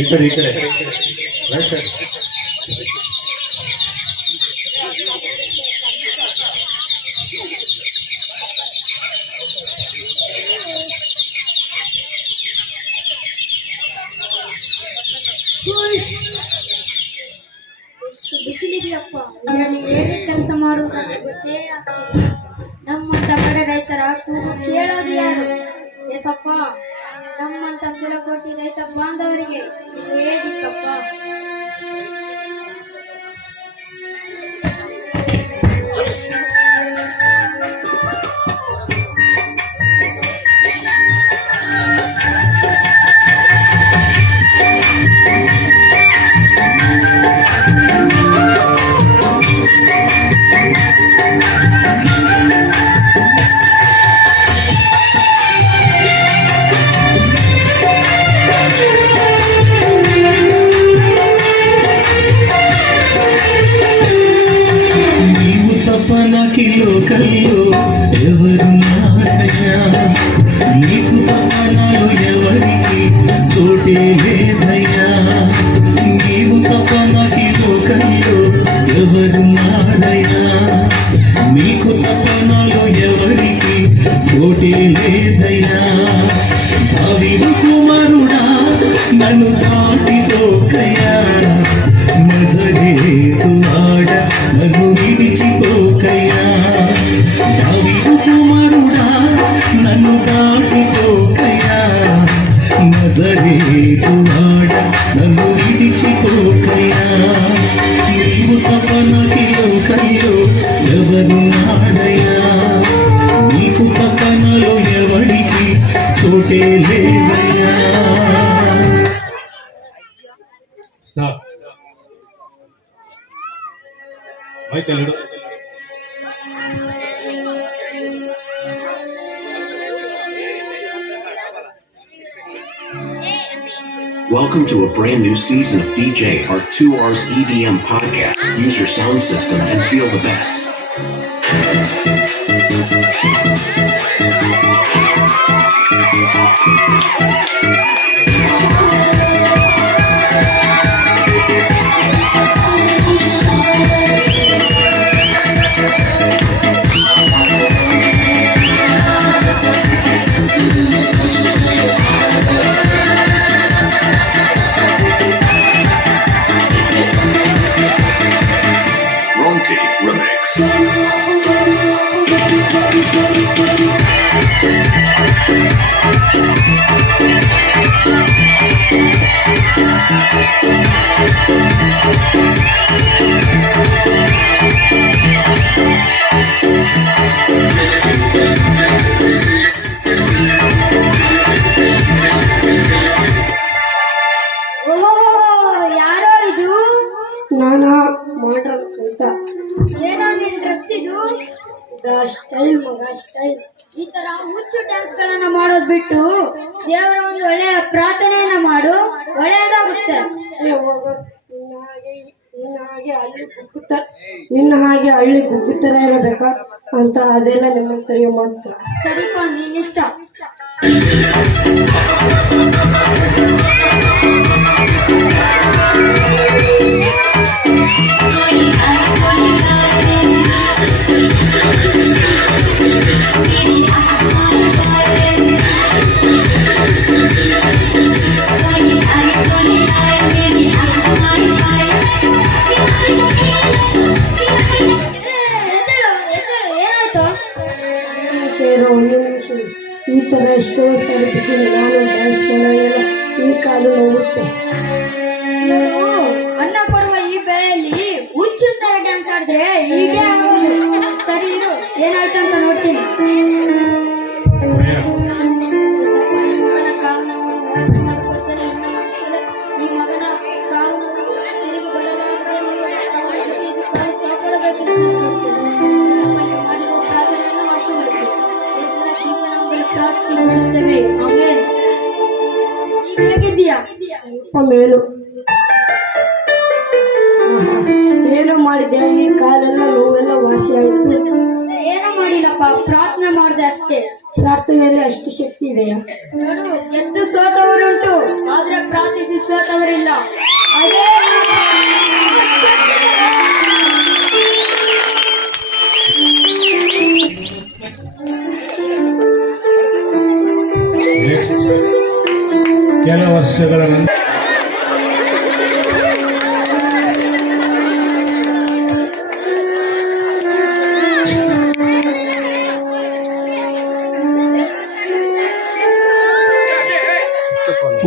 ಈ ಕಡೆ right side. ಬಿಸಿಲಿದೆಯಪ್ಪ, ಇದರಲ್ಲಿ ಹೇಗೆ ಕೆಲಸ ಮಾಡುವುದು ಅಂತ ಗೊತ್ತೇ ಆಗ್ತಿಲ್ಲ. ನಮ್ಮಂತ ಕಡೆ ರೈತರ ಕೂಗು ಕೇಳೋದು ಯಾರು? ಏಸಪ್ಪ, ನಮ್ಮಂತ ಕುಲಕೋಟಿ ರೈತ ಬಾಂಧವರಿಗೆ ಇದು ಹೇಗಿತ್ತಪ್ಪ? కిలో కయ్యో ఎవరు నాదయ్యా, నీకు తపనలు ఎవరికి చోటే లేదయ్యా. నీవు తపన కిలో కయ్యో ఎవరు నాదయ్యా, నీకు తపనలు ఎవరికి చోటే లేదయ్యా. దావీదు కుమారుడా నన్ను దాటిపోకయ్యా, నజరేతు ఆడ నన్ను విడిచిపోకయ్యా. దావీదు కుమారుడా నన్ను దాటిపోకయ్యా, నజరేతు ఆడ నన్ను విడిచిపోకయ్యా. నీవు తపనకిలో కయ్యో ఎవరు నాదయ్యా, నీకు తపనలో ఎవరికి చోటే లేదయ్యా. Michael Welcome to a brand new season of DJ Heart 2R's EDM podcast. Use your sound system and feel the best. Style ಮಗ ಸ್ಟೈಲ್. ಈ ತರ ಹುಚ್ಚು ಡ್ಯಾನ್ಸ್ ಗಳನ್ನ ಮಾಡೋದ್ ಬಿಟ್ಟು ದೇವರ ಒಂದು ಒಳ್ಳೆಯ ಪ್ರಾರ್ಥನೆಯನ್ನ ಮಾಡು, ಒಳ್ಳೆಯದಾಗುತ್ತೆ. ನಿನ್ನ ಹಾಗೆ ಹಳ್ಳಿ ಗುಗ್ಗುತ್ತರ ಇರಬೇಕಾ ಅಂತ ಅದೆಲ್ಲ ನಿಮ್ಮಂತರಿಗೆ ಮಾತ್ರ. ಸರಿಪ, ನಿನ್ನಿಷ್ಟ. ಈ ತರ ಎಷ್ಟೋ ಸಾರಿ ಬಿಟ್ಟಿದೆ ನಾನು ಡ್ಯಾನ್ಸ್ ಮಾಡೋಲ್ಲ, ಈ ಕಾಲು ನೋಡುತ್ತೆ. ಅನ್ನ ಕೊಡುವ ಈ ಬೆಳೆಯಲ್ಲಿ ಹುಚ್ಚು ತರ ಡ್ಯಾನ್ಸ್ ಆಡಿದ್ರೆ ಹೀಗೆ ಆಗೋದು. ಸರಿ ಇರು, ಏನಾಯ್ತು ಅಂತ ನೋಡ್ತೀನಿ. ಈ ಮಗನ ಕಾವು ನೋವು ಈ ಮಗನ ಕಾವು ನೋವು ತಿರುಗಿ ಬರಲಾರದೆ ಇದು ಕಾಪಾಡಬೇಕು. ಮಾಡಿರುವ ಪ್ರಾರ್ಥನೆಯನ್ನು ಆಶೀರ್ವದಿಸಿ ಪ್ರಾರ್ಥಿಸಿ ಮಾಡುತ್ತೇವೆ. ಆಮೇಲೆ ಈಗ ಹೇಗಿದ್ದೀಯಾ? ಮೇಲು ಏನು ಮಾಡಿದೆ? ಈ ಕಾಲೆಲ್ಲ ನೋವೆಲ್ಲ ವಾಸಿ ಆಯ್ತು. ಏನು ಮಾಡಿಲ್ಲಪ್ಪ, ಪ್ರಾರ್ಥನೆ ಮಾಡಿದೆ ಅಷ್ಟೇ. ಪ್ರಾರ್ಥನೆಯಲ್ಲಿ ಅಷ್ಟು ಶಕ್ತಿ ಇದೆಯಾ? ನೋಡು, ಗೆದ್ದು ಸೋತವರುಂಟು, ಆದ್ರೆ ಪ್ರಾರ್ಥಿಸಿ ಸೋತವರಿಲ್ಲ. ಅದೇ ನೆಕ್ಸ್ಟ್ ಕೆಲ ವರ್ಷಗಳ ನಂತರ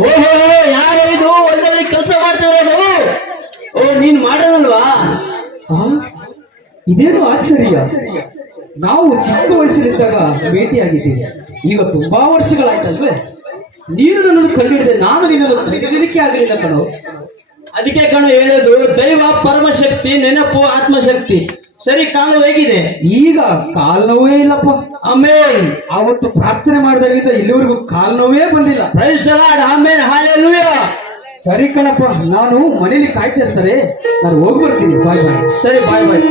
ಓಹೋ, ಯಾರು ಇದು ಹೊಲದಲ್ಲಿ ಕೆಲಸ ಮಾಡ್ತಿರೋದು? ಓ, ನೀನ್ ಮಾಡೋಣಲ್ವಾ? ಇದೇನು ಆಶ್ಚರ್ಯ, ನಾವು ಚಿಕ್ಕ ವಯಸ್ಸಿನಿದ್ದಾಗ ಭೇಟಿಯಾಗಿದ್ದೀವಿ. ಈಗ ತುಂಬಾ ವರ್ಷಗಳಾಯ್ತಲ್ವೇ? ನೀನು ನನ್ನನ್ನು ಕಂಡಿಡಿದೆ, ನಾನು ನಿನ್ನನ್ನು ಕಂಡಿಡಿದಕ್ಕೆ ಆಗಲಿಲ್ಲ ಕಣೋ. ಅದಕ್ಕೆ ಕಣೋ ಹೇಳೋದು, ದೈವ ಪರಮಶಕ್ತಿ, ನೆನಪು ಆತ್ಮಶಕ್ತಿ. ಸರಿ, ಕಾಲು ಹೇಗಿದೆ? ಈಗ ಕಾಲ್ ನೋವೇ ಇಲ್ಲಪ್ಪ. ಆಮೇನ್. ಅವತ್ತು ಪ್ರಾರ್ಥನೆ ಮಾಡಿದಾಗಿದ್ದ ಇಲ್ಲಿವರೆಗೂ ಕಾಲ್ ನೋವೇ ಬಂದಿಲ್ಲ. Praise the Lord, amen, hallelujah. ಸರಿ ಕಣಪ್ಪ, ನಾನು ಮನೇಲಿ ಕಾಯ್ತಾ ಇರ್ತಾರೆ, ನಾನು ಹೋಗಿ ಬರ್ತೀನಿ. ಬಾಯ್ ಬಾಯ್. ಸರಿ, ಬಾಯ್ ಬಾಯ್.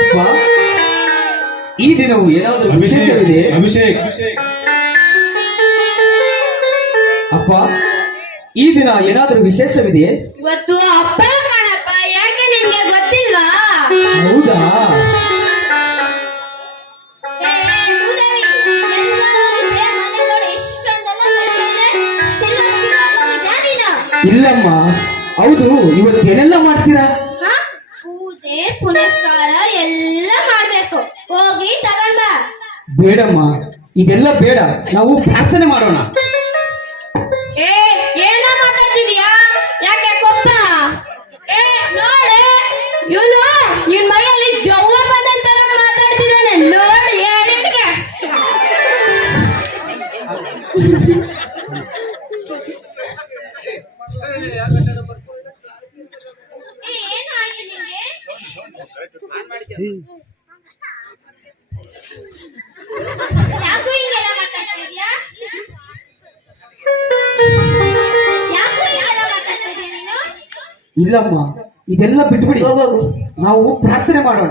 ಅಪ್ಪ, ಈ ದಿನವು ಏನಾದರೂ ಅಭಿಷೇಕ್ ವಿಶೇಷವಿದೆ? ಅಭಿಷೇಕ್ ಅಪ್ಪ, ಈ ದಿನ ಏನಾದರೂ ವಿಶೇಷವಿದೆಯೇ? ಇವತ್ತು ಹಬ್ಬ ಕಾಣಪ್ಪ, ಯಾಕೆ ನಿಮ್ಗೆ ಗೊತ್ತಿಲ್ವಾ? ಹೌದಾ? ಇಲ್ಲಮ್ಮ. ಹೌದು, ಇವತ್ತೇನೆಲ್ಲ ಮಾಡ್ತೀರಾ? ಪೂಜೆ ಪುನಸ್ಕಾರ ಎಲ್ಲ ಮಾಡ್ಬೇಕು. ಹೋಗಿ ತಗೊಂಡ್ ಬಾ. ಬೇಡಮ್ಮ, ಇದೆಲ್ಲ ಬೇಡ. ನಾವು ಪ್ರಾರ್ಥನೆ ಮಾಡೋಣ. ಏನ ಮಾತಾಡ್ತಿದ್ಯಾ? ಯಾಕೆ ಕೊಪ್ಪ? ನೋಡೆ, ಇವನ್ ಮೈಯಲ್ಲಿ ದೆವ್ವ ಬಂದಂತರ ಮಾತಾಡ್ತಿದ್ದಾನೆ. ನೋಡಿ ಹೇಳಿಕೆ. ಏನು ಆಯ್ತು ನಿನ್ಗೆ? ಯಾಕೋ ಹಿಂಗೆಲ್ಲ ಮಾತಾಡ್ತಿದ್ಯಾ? ಯಾಕೋ ಹಿಂಗೆಲ್ಲ ಮಾತಾಡ್ತಿದ್ಯಾ ನೀನು? ಇಲ್ಲಮ್ಮ, ಇದೆಲ್ಲ ಬಿಟ್ಬಿಡಿ, ನಾವು ಪ್ರಾರ್ಥನೆ ಮಾಡೋಣ.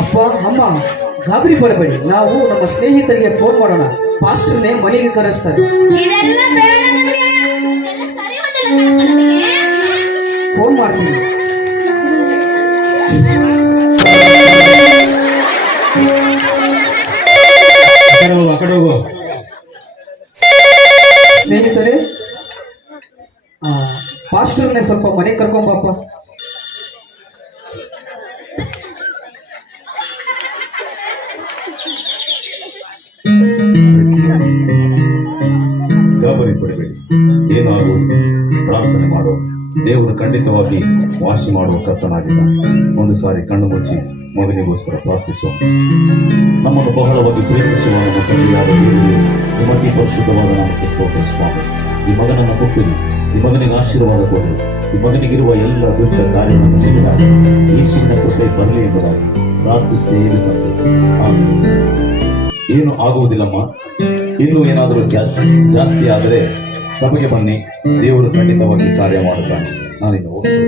ಅಪ್ಪ ಅಮ್ಮ, ಗಾಬರಿ ಪಡಬೇಡಿ. ನಾವು ನಮ್ಮ ಸ್ನೇಹಿತರಿಗೆ ಫೋನ್ ಮಾಡೋಣ. ಪಾಸ್ಟರ್ನೇ ಮನೆಗೆ ಕರೆಸ್ತಾರೆ. ಇದೆಲ್ಲ ಬೇಡ ನಮ್ಗೆ. ಎಲ್ಲ ಸರಿ ಹೋದಲ್ಲ ಕಣಪ್ಪ ನಮಗೆ. ಫೋನ್ ಮಾಡ್ತೀನಿ. ಆ ಕಡೆ ಹೋಗು. ಸ್ನೇಹಿತರೆ, ಪಾಸ್ಟರ್ನೇ ಸ್ವಲ್ಪ ಮನೆಗೆ ಕರ್ಕೊಂಬಪ್ಪ. ಗಾಬರಿ ಪಡಬೇಡಿ, ಏನು ಆಗುವುದು? ಪ್ರಾರ್ಥನೆ ಮಾಡೋ ದೇವರು ಖಂಡಿತವಾಗಿ ವಾಸಿ ಮಾಡುವ ಕರ್ತನಾಗಿದ್ದ. ಒಂದು ಸಾರಿ ಕಣ್ಣು ಮುಚ್ಚಿ ಮಗನಿಗೋಸ್ಕರ ಪ್ರಾರ್ಥಿಸುವ. ನಮ್ಮನ್ನು ಬಹಳವಾಗಿ ಪ್ರೀತಿಸುವ ನಮ್ಮ ತಂದೆಯಾದ ದೇವರಿಗೆ ನಿಮ್ಮ ಅತಿ ಪರಿಶುದ್ಧವಾದ ನಾಮಕ್ಕೆ ಸ್ತೋತ್ರ ಸ್ವಾಮಿ. ಈ ಮಗನನ್ನು ಕೊಟ್ಟಿರಿ, ಈ ಮಗನಿಗೆ ಆಶೀರ್ವಾದ ಕೊಡಿ, ಈ ಮಗನಿಗಿರುವ ಎಲ್ಲ ದುಷ್ಟ ಕಾರ್ಯಗಳನ್ನು ತೆಗೆದಾಗ ಯೇಸುವಿನ ಕೃಪೆ ಬರಲಿ ಎಂಬುದಾಗಿ ಪ್ರಾರ್ಥಿಸುತ್ತೇವೆ ತಂದೆ. ಏನು ಆಗುವುದಿಲ್ಲಮ್ಮ. ಇನ್ನೂ ಏನಾದರೂ ಜಾಸ್ತಿ ಆದರೆ ಸಭೆಗೆ ಬನ್ನಿ, ದೇವರು ಖಂಡಿತವಾಗಿ ಕಾರ್ಯ ಮಾಡುತ್ತಾನೆ. ನಾನಿನ್ನು ಹೋಗ್ತೀನಿ.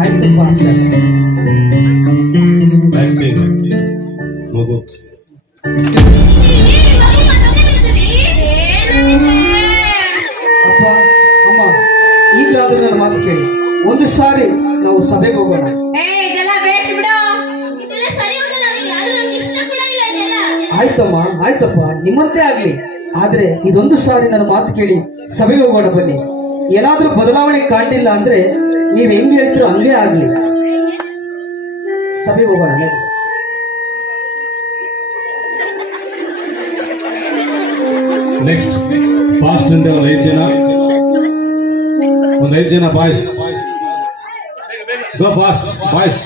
ಆಯ್ತು ಪಾಸ್ಟರ್. ಮಗು ಅಪ್ಪ ಅಮ್ಮ, ಈಗಲಾದ್ರೂ ನನ್ನ ಮಾತು ಕೇಳಿ. ಒಂದು ಸಾರಿ ನಾವು ಸಭೆಗೆ ಹೋಗೋಣ. ಇದೆಲ್ಲ ಬೇಡ ಬಿಡು. ಇದೆಲ್ಲ ಸರಿ ಹೋಗಲ್ಲ. ಯಾರು ನಮ್ಗೆ ಇಷ್ಟ ಕೂಡ ಇಲ್ಲ ಇದೆಲ್ಲ. ಆಯ್ತಮ್ಮ, ಆಯ್ತಪ್ಪ, ನಿಮ್ಮಂತೆ ಆಗ್ಲಿ. ಆದ್ರೆ ಇದೊಂದು ಸಾರಿ ನನ್ನ ಮಾತು ಕೇಳಿ ಸಭೆಗೆ ಹೋಗೋಣ ಬನ್ನಿ. ಏನಾದ್ರೂ ಬದಲಾವಣೆ ಕಾಣಿಲ್ಲ ಅಂದ್ರೆ ನೀವ್ ಹೆಂಗ್ ಹೇಳ್ತೀರೋ ಹಂಗೆ ಆಗ್ಲಿ. ಸಭೆಗೆ ಹೋಗೋಣ. ನೆಕ್ಸ್ಟ್ ಫಾಸ್ಟ್ ಅಂತ ಒಂದು 5 ಜನ ಬಾಯ್ಸ್. ಗೋ ಫಾಸ್ಟ್ ಬಾಯ್ಸ್.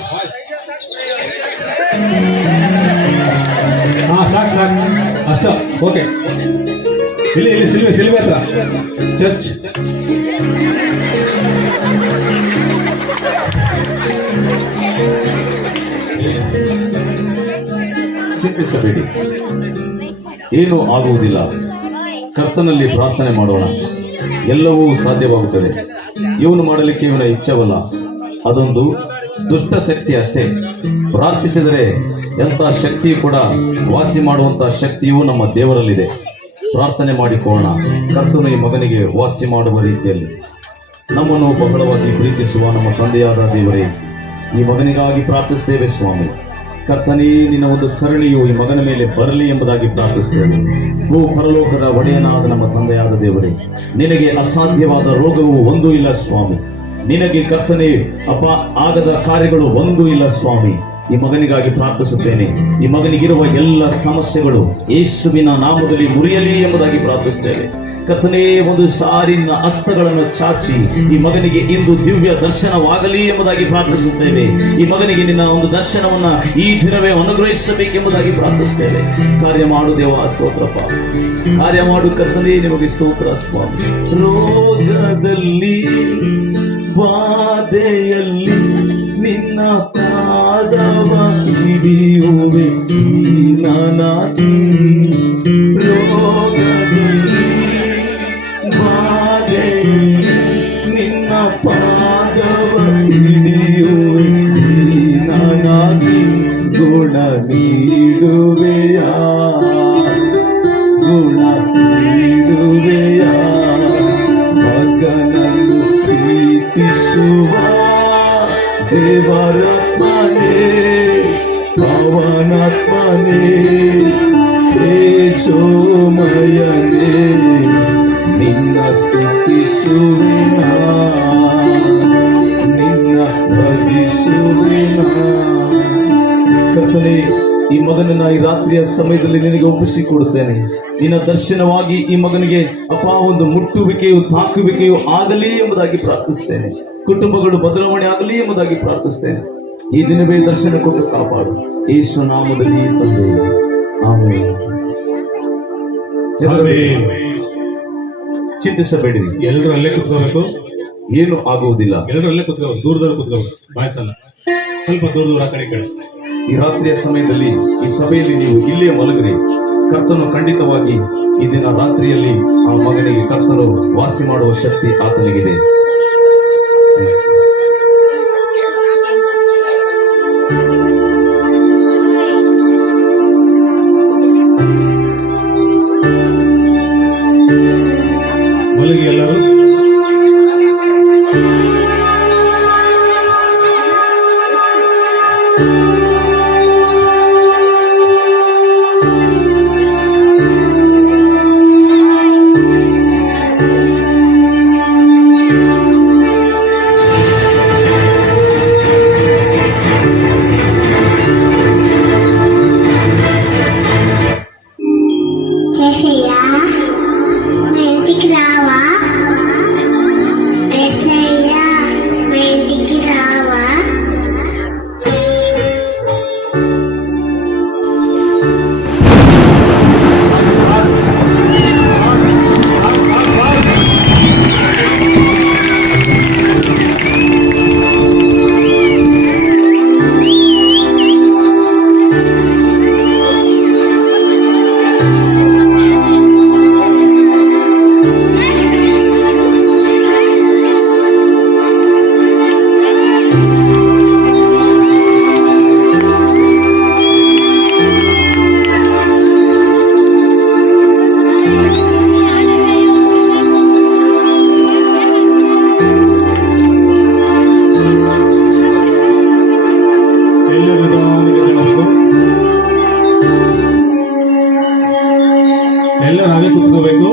ಸಾಕು ಅಷ್ಟ. ಓಕೆ, ಇಲ್ಲಿ ಸಿಲ್ವೆ ಹತ್ರ ಚರ್ಚ್. ಚಿಂತಿಸಬೇಡಿ, ಏನೂ ಆಗುವುದಿಲ್ಲ. ಕರ್ತನಲ್ಲಿ ಪ್ರಾರ್ಥನೆ ಮಾಡೋಣ, ಎಲ್ಲವೂ ಸಾಧ್ಯವಾಗುತ್ತದೆ. ಇವನು ಮಾಡಲಿಕ್ಕೆ ಇವನ ಇಚ್ಛವಲ್ಲ, ಅದೊಂದು ದುಷ್ಟ ಶಕ್ತಿ ಅಷ್ಟೇ. ಪ್ರಾರ್ಥಿಸಿದರೆ ಎಂಥ ಶಕ್ತಿಯು ಕೂಡ ವಾಸಿ ಮಾಡುವಂಥ ಶಕ್ತಿಯು ನಮ್ಮ ದೇವರಲ್ಲಿದೆ. ಪ್ರಾರ್ಥನೆ ಮಾಡಿಕೊಳ್ಳೋಣ. ಕರ್ತನು ಈ ಮಗನಿಗೆ ವಾಸಿ ಮಾಡುವ ರೀತಿಯಲ್ಲಿ ನಮ್ಮನ್ನು ಬಹಳವಾಗಿ ಪ್ರೀತಿಸುವ ನಮ್ಮ ತಂದೆಯಾದ ದೇವರೇ, ಈ ಮಗನಿಗಾಗಿ ಪ್ರಾರ್ಥಿಸ್ತೇವೆ ಸ್ವಾಮಿ. ಕರ್ತನೇ, ನಿನ್ನ ಒಂದು ಕರುಣೆಯು ಈ ಮಗನ ಮೇಲೆ ಬರಲಿ ಎಂಬುದಾಗಿ ಪ್ರಾರ್ಥಿಸ್ತೇವೆ. ಭೂ ಪರಲೋಕದ ಒಡೆಯನಾದ ನಮ್ಮ ತಂದೆಯಾದ ದೇವರೇ, ನಿನಗೆ ಅಸಾಧ್ಯವಾದ ರೋಗವು ಒಂದೂ ಇಲ್ಲ ಸ್ವಾಮಿ. ನಿನಗೆ ಕರ್ತನೆ ಆಗದ ಕಾರ್ಯಗಳು ಒಂದೂ ಇಲ್ಲ ಸ್ವಾಮಿ. ಈ ಮಗನಿಗಾಗಿ ಪ್ರಾರ್ಥಿಸುತ್ತೇನೆ. ಈ ಮಗನಿಗಿರುವ ಎಲ್ಲ ಸಮಸ್ಯೆಗಳು ಯೇಸುವಿನ ನಾಮದಲ್ಲಿ ಮುರಿಯಲಿ ಎಂಬುದಾಗಿ ಪ್ರಾರ್ಥಿಸುತ್ತೇವೆ. ಕರ್ತನೇ, ಒಂದು ಸಾರಿನ ಹಸ್ತಗಳನ್ನು ಚಾಚಿ ಈ ಮಗನಿಗೆ ಇಂದು ದಿವ್ಯ ದರ್ಶನವಾಗಲಿ ಎಂಬುದಾಗಿ ಪ್ರಾರ್ಥಿಸುತ್ತೇವೆ. ಈ ಮಗನಿಗೆ ನಿನ್ನ ಒಂದು ದರ್ಶನವನ್ನ ಈ ದಿನವೇ ಅನುಗ್ರಹಿಸಬೇಕೆಂಬುದಾಗಿ ಪ್ರಾರ್ಥಿಸುತ್ತೇವೆ. ಕಾರ್ಯ ಮಾಡು ದೇವ, ಸ್ತೋತ್ರಪ್ಪ. ಕಾರ್ಯ ಮಾಡು ಕರ್ತನೇ, ನಿಮಗೆ ಸ್ತೋತ್ರ ಸ್ವಾಮಿ. ರೋಗದಲ್ಲಿ ಬಾಧೆಯಲ್ಲಿ ನಿನ್ನ ಪಾದವ ಹಿಡಿಯುವೆ ನಾನಾಗಿ. ರೋಗದಲ್ಲಿ ಬಾಧೆಯಲ್ಲಿ ನಿನ್ನ ಪಾದವ ಹಿಡಿಯುವೆ ನಾನಾಗಿ. ಗುಣ ನೀಡುವೆಯಾ, ಗುಣ ನೀಡುವೆಯಾ, ಮಗನನ್ನು ಪ್ರೀತಿಸುವ ದೇವರಾತ್ಮನೇ, ಪವನಾತ್ಮನೇ, ತೇಜೋಮಯನೇ, ನಿನ್ನ ಸ್ತುತಿಸುವೆನ, ನಿನ್ನ ಭಜಿಸುವೆನ. ಕರ್ತನೇ, ಈ ಮಗನನ್ನ ಈ ರಾತ್ರಿಯ ಸಮಯದಲ್ಲಿ ನಿನಗೆ ಒಪ್ಪಿಸಿಕೊಡುತ್ತೇನೆ. ನಿನ್ನ ದರ್ಶನವಾಗಿ ಈ ಮಗನಿಗೆ ಒಂದು ಮುಟ್ಟುವಿಕೆಯು ತಾಕುವಿಕೆಯು ಆಗಲಿ ಎಂಬುದಾಗಿ ಪ್ರಾರ್ಥಿಸ್ತೇನೆ. ಕುಟುಂಬಗಳು ಬದಲಾವಣೆ ಆಗಲಿ ಎಂಬುದಾಗಿ ಪ್ರಾರ್ಥಿಸ್ತೇನೆ. ಈ ದಿನವೇ ದರ್ಶನ ಕೊಟ್ಟು ಕಾಪಾಡು, ಯೇಸು ನಾಮದಲ್ಲಿ ತಂದೆ, ಆಮೆನ್. ಚಿಂತಿಸಬೇಡಿರಿ, ಎಲ್ಲರೂ ಅಲ್ಲೇ ಕುತ್ಕೋಬೇಕು, ಏನು ಆಗುವುದಿಲ್ಲ. ಎಲ್ಲರೂ ಅಲ್ಲೇ ಕುತ್ಕೋಬೇಕು, ದೂರದಲ್ಲಿ ಕುತ್ಕೋಬೇಕು, ಬಾಯ್ಸಲ್ಲ, ಸ್ವಲ್ಪ ದೂರ ಆ ಕಡೆ ಈ ಕಡೆ. ಈ ರಾತ್ರಿಯ ಸಮಯದಲ್ಲಿ ಈ ಸಭೆಯಲ್ಲಿ ನೀವು ಇಲ್ಲೇ ಮಲಗಿರಿ. ಕರ್ತನು ಖಂಡಿತವಾಗಿ ಈ ದಿನ ರಾತ್ರಿಯಲ್ಲಿ ಆ ಮಗನಿಗೆ ಕರ್ತನು ವಾಸಿ ಮಾಡುವ ಶಕ್ತಿ ಆತನಿಗಿದೆ. ಮಲಗಿ ಎಲ್ಲರೂ. Jesaya, mentik rawa. Jesaya, mentik rawa. ಎಲ್ಲರೂ ಹಾಗೆ ಕುತ್ಕೋಬೇಕು.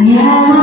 Yeah.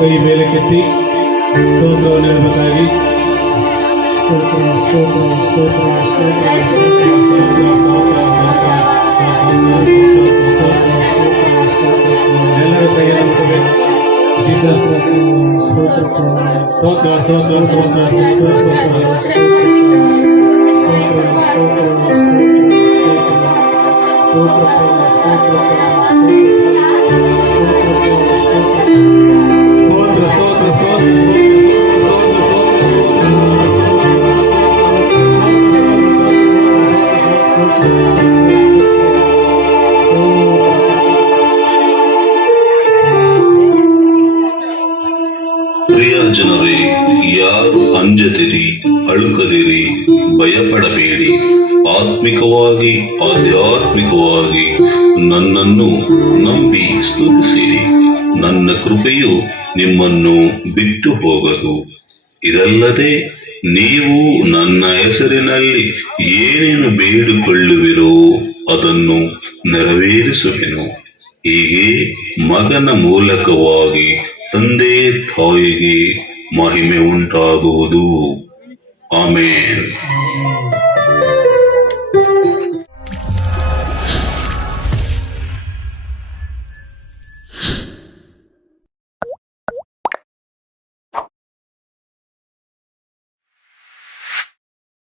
ಕೈ ಮೇಲೆ ಕೆತ್ತಿ ಸ್ತೋತ್ರವನ್ನು ಹೇಳಬೇಕಾಗಿ ಸ್ತೋತ್ರ ಸ್ತೋತ್ರ ಸ್ತೋತ್ರ ಎಲ್ಲರೂ ಕೈಯನ್ನು ಮುಟ್ಟಬೇಕು. ಜೀಸಸ್ ಸ್ತೋತ್ರ ಸ್ತೋತ್ರ ಸ್ತೋತ್ರ ಸ್ತೋತ್ರ ಸ್ತೋತ್ರ ಸ್ತೋತ್ರ ಪ್ರಿಯ ಜನರೇ, ಯಾರು ಅಂಜದಿರಿ, ಅಳುಕದಿರಿ, ಭಯಪಡಬೇಡಿ. ಆತ್ಮಿಕವಾಗಿ ಆಧ್ಯಾತ್ಮಿಕವಾಗಿ ನನ್ನನ್ನು ನಂಬಿ ಸ್ತುತಿಸಿರಿ. ನನ್ನ ಕೃಪೆಯು ನಿಮ್ಮನ್ನು ಬಿಟ್ಟು ಹೋಗದು. ಇದಲ್ಲದೆ ನೀವು ನನ್ನ ಹೆಸರಿನಲ್ಲಿ ಏನೇನು ಬೇಡಿಕೊಳ್ಳುವಿರೋ ಅದನ್ನು ನೆರವೇರಿಸುವೆನು. ಹೀಗೆ ಮಗನ ಮೂಲಕವಾಗಿ ತಂದೆ ತಾಯಿಗೆ ಮಹಿಮೆ ಉಂಟಾಗುವುದು. ಆಮೇನ್.